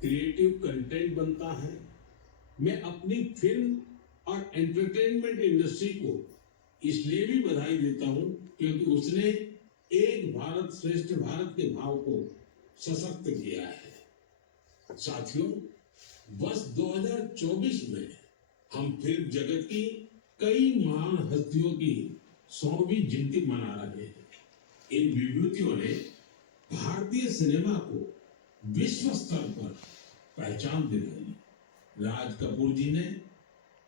Creative content बनता है। मैं अपनी फिल्म और एंटरटेनमेंट इंडस्ट्री को इसलिए भी बधाई देता हूं क्योंकि उसने एक भारत श्रेष्ठ भारत के भाव को सशक्त किया है। साथियों, वर्ष 2024 में हम फिल्म जगत की कई महान हस्तियों की 100वीं जयंती मना रहे हैं। इन विभूतियों ने भारतीय सिनेमा को विश्व स्तर पर पहचान दिलाई। राज कपूर जी ने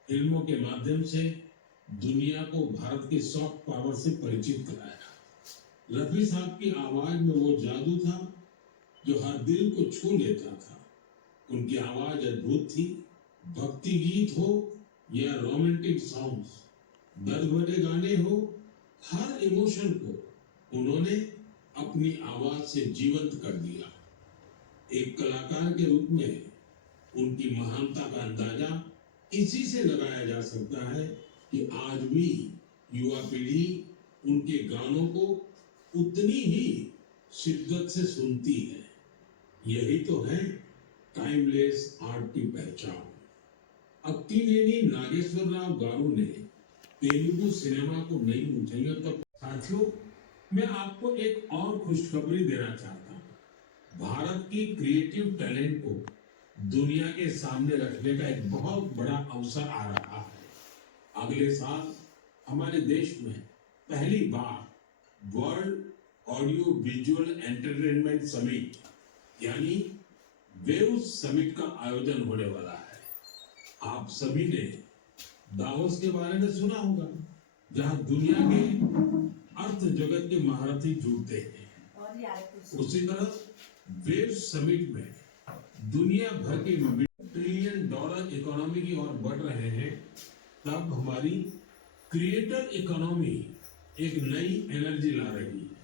फिल्मों के माध्यम से दुनिया को भारत के सॉफ्ट पावर से परिचित कराया। रफी साहब की आवाज में वो जादू था जो हर दिल को छू लेता था। उनकी आवाज अद्भुत थी। भक्ति गीत हो या रोमांटिक सॉन्ग्स, दर्द भरे गाने हो, हर इमोशन को उन्होंने अपनी आवाज से जीवंत कर दिया। एक कलाकार के रूप में उनकी महानता का अंदाजा इसी से लगाया जा सकता है कि आज भी युवा पीढ़ी उनके गानों को उतनी ही शिद्दत से सुनती है। यही तो है टाइमलेस आर्ट की पहचान। अक्कीनेनी नागेश्वर राव गारू ने तेलुगु सिनेमा को नई ऊंचाइयों तक। साथियों, मैं आपको एक और खुशखबरी देना चाहता हूं। भारत की क्रिएटिव टैलेंट को दुनिया के सामने रखने का एक बहुत बड़ा अवसर आ रहा है। अगले साल हमारे देश में पहली बार world audio visual entertainment summit यानी वेव्स समिट का आयोजन होने वाला है। आप सभी ने दावोस के बारे में सुना होगा, जहां दुनिया के अर्थ जगत के महारथी जुड़ते हैं। उसी तरह वेव्स समिट में दुनिया भर के $1 ट्रिलियन इकोनॉमी की ओर बढ़ रहे हैं। तब हमारी क्रिएटर इकोनॉमी एक नई एनर्जी ला रही है।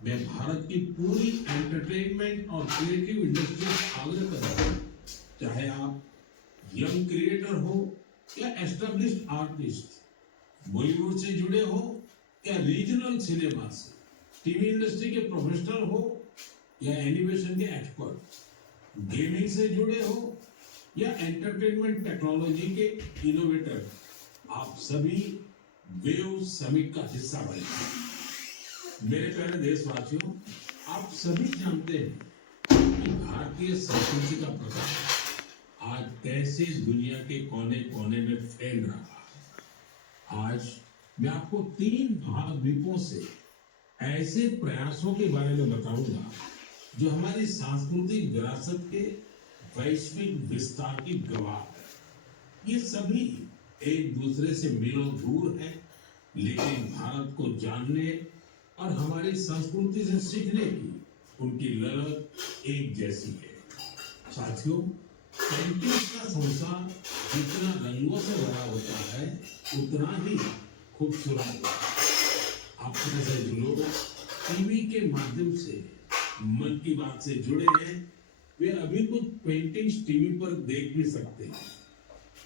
मैं भारत की पूरी एंटरटेनमेंट और क्रिएटिव इंडस्ट्री से आग्रह करता हूं, चाहे आप यंग क्रिएटर हो या एस्टेब्लिश्ड आर्टिस्ट, बॉलीवुड से जुड़े हो या रीजनल सिनेमा से, टीवी इंडस्ट्री के प्रोफेशनल हो या एनिमेशन के एक्सपर्ट, गेमिंग से जुड़े हो या एंटरटेनमेंट टेक्नोलॉजी के इनोवेटर, आप सभी वेव समिट का हिस्सा बने। मेरे प्यारे देशवासियों, आप सभी जानते हैं कि भारतीय संस्कृति का प्रकाश आज कैसे दुनिया के कोने कोने में फैल रहा है। आज मैं आपको 3 भारत द्वीपों से ऐसे प्रयासों के बारे में बताऊंगा जो हमारी सांस्कृतिक विरासत के वैश्विक विस्तार की गवाह है। ये सभी एक दूसरे से मिलो दूर हैं, लेकिन भारत को जानने और हमारी संस्कृति से सीखने की उनकी ललक एक जैसी है। साथियों, पेंटिंग का संसार जितना रंगों से भरा होता है उतना ही खूबसूरत होता है। आप जैसे जो लोग टीवी के माध्यम से मन की बात से जुड़े हैं, वे अभी कुछ पेंटिंग्स टीवी पर देख भी सकते हैं।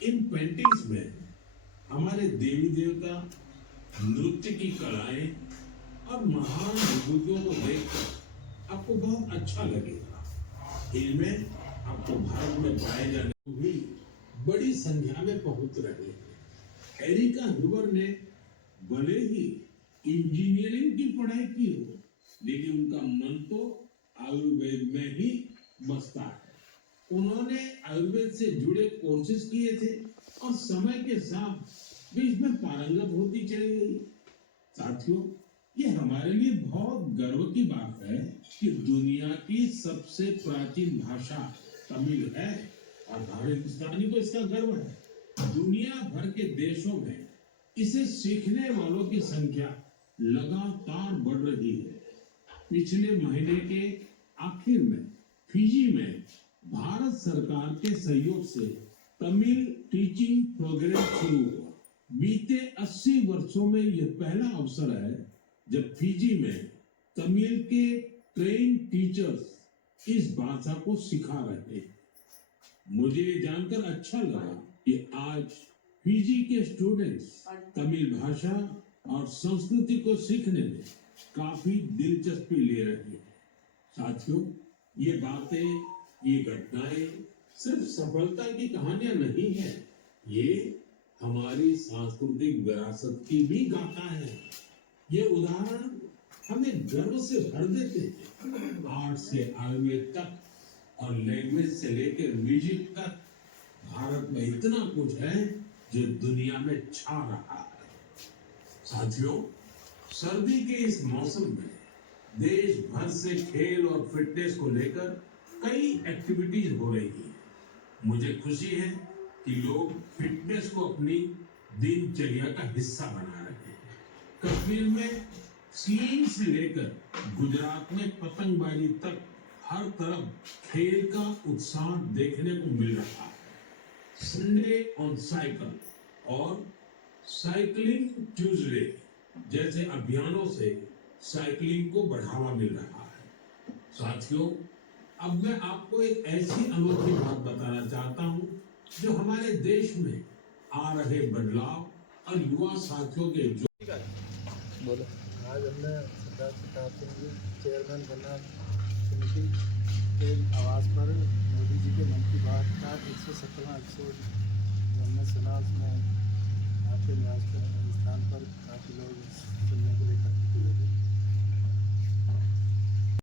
इन पेंटिंग्स में हमारे देवी देवता, नृत्य की कलाएं और महान विभूतियों को देखकर आपको बहुत अच्छा लगेगा। इनमें आपको भारत में पाए जाने भी बड़ी संख्या में पहुंच रहे हैं। एरिका ह्यूबर ने भले ही इंजीनियरिंग की पढ़ाई की हो, लेकिन उनका मन तो आयुर्वेद में ही बसता है। उन्होंने आयुर्वेद से जुड़े कोर्सेज किए थे और समय के साथ भी इसमें पारंगत होती चली गई। साथियों, ये हमारे लिए बहुत गर्व की बात है कि दुनिया की सबसे प्राचीन भाषा तमिल है और हर हिंदुस्तानी को इसका गर्व है। दुनिया भर के देशों में इसे सीखने वालों की संख्या लगातार बढ़ रही है। पिछले महीने के आखिर में फिजी में भारत सरकार के सहयोग से तमिल टीचिंग प्रोग्राम शुरू हुआ। बीते 80 वर्षों में यह पहला अवसर है जब फिजी में तमिल के ट्रेन टीचर्स इस भाषा को सिखा रहे हैं। मुझे ये जानकर अच्छा लगा कि आज फिजी के स्टूडेंट्स तमिल भाषा और संस्कृति को सीखने में काफी दिलचस्पी ले रहे हैं। साथियों, ये बातें ये घटनाएं सिर्फ सफलता की कहानियां नहीं है, ये हमारी सांस्कृतिक विरासत की भी गाथा है। ये उदाहरण हमें गर्व से भर देते हैं। आर्ट से आयुर्वेद तक और लैंग्वेज से लेकर म्यूजिक तक भारत में इतना कुछ है जो दुनिया में छा रहा है। साथियों, सर्दी के इस मौसम में देश भर से खेल और फिटनेस को लेकर कई एक्टिविटीज हो रही हैं। मुझे खुशी है कि लोग फिटनेस को अपनी दिनचर्या का हिस्सा बना रहे हैं। कश्मीर में स्कीइंग से लेकर गुजरात में पतंगबाजी तक हर तरफ खेल का उत्साह देखने को मिल रहा है। संडे ऑन साइकिल और साइकिलिंग ट्यूसडे जैसे अभियानों से साइकिलिंग को बढ़ावा मिल रहा है। साथियों, अब मैं आपको एक ऐसी अनोखी बात बताना चाहता हूं जो हमारे देश में आ रहे बदलाव और युवा साथियों के जो बोलो। आज हमने सरदार प्रताप सिंह जी चेयरमैन बनना समिति के आवास पर मोदी जी के मन की बात का 117वां एपिसोड जो हमने सुना उसमें